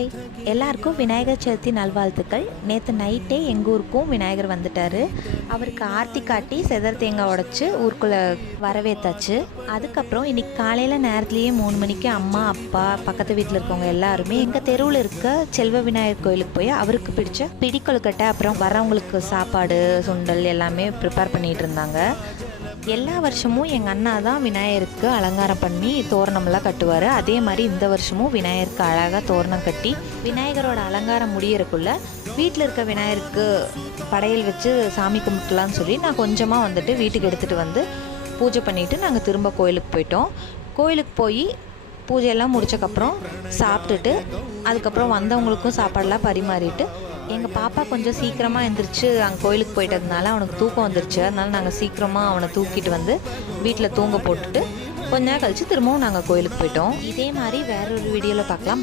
Hi, எல்லாருக்கும் விநாயகர் சதுர்த்தி நல்வாழ்த்துக்கள். நேற்று நைட்டே எங்கள் ஊருக்கும் விநாயகர் வந்துட்டார். அவருக்கு ஆர்த்தி காட்டி செதர் தேங்காய் உடச்சி ஊருக்குள்ளே வரவேற்றாச்சு. அதுக்கப்புறம் இன்றைக்கி காலையில் நேரத்துலேயே 3 மணிக்கு அம்மா அப்பா பக்கத்து வீட்டில் இருக்கவங்க எல்லாருமே எங்கள் தெருவில் இருக்க செல்வ விநாயகர் கோயிலுக்கு போய் அவருக்கு பிடிச்ச பிடிக்கொழுக்கட்டை அப்புறம் வரவங்களுக்கு சாப்பாடு சுண்டல் எல்லாமே ப்ரிப்பேர் பண்ணிகிட்டு இருந்தாங்க. எல்லா வருஷமும் எங்கள் அண்ணா தான் விநாயகருக்கு அலங்காரம் பண்ணி தோரணம்லாம் கட்டுவார். அதே மாதிரி இந்த வருஷமும் விநாயகருக்கு அழகாக தோரணம் கட்டி விநாயகரோட அலங்காரம் முடியறக்குள்ள வீட்டில் இருக்க விநாயகருக்கு படையல் வச்சு சாமி கும்பிட்டுலான்னு சொல்லி நான் கொஞ்சமாக வந்துட்டு வீட்டுக்கு எடுத்துகிட்டு வந்து பூஜை பண்ணிவிட்டு நாங்கள் திரும்ப கோயிலுக்கு போயிட்டோம். கோயிலுக்கு போய் பூஜையெல்லாம் முடிச்சக்கப்புறம் சாப்பிட்டுட்டு அதுக்கப்புறம் வந்தவங்களுக்கும் சாப்பாடெல்லாம் பரிமாறிட்டு எங்கள் பாப்பா கொஞ்சம் சீக்கிரமாக எழுந்திரிச்சு அங்கே கோயிலுக்கு போயிட்டதுனால அவனுக்கு தூக்கம் வந்துருச்சு. அதனால நாங்கள் சீக்கிரமாக அவனை தூக்கிட்டு வந்து வீட்டில் தூங்க போட்டுட்டு கொஞ்ச நேரம் கழித்து திரும்பவும் நாங்கள் கோயிலுக்கு போயிட்டோம். இதே மாதிரி வேற ஒரு வீடியோவில் பார்க்கலாம்.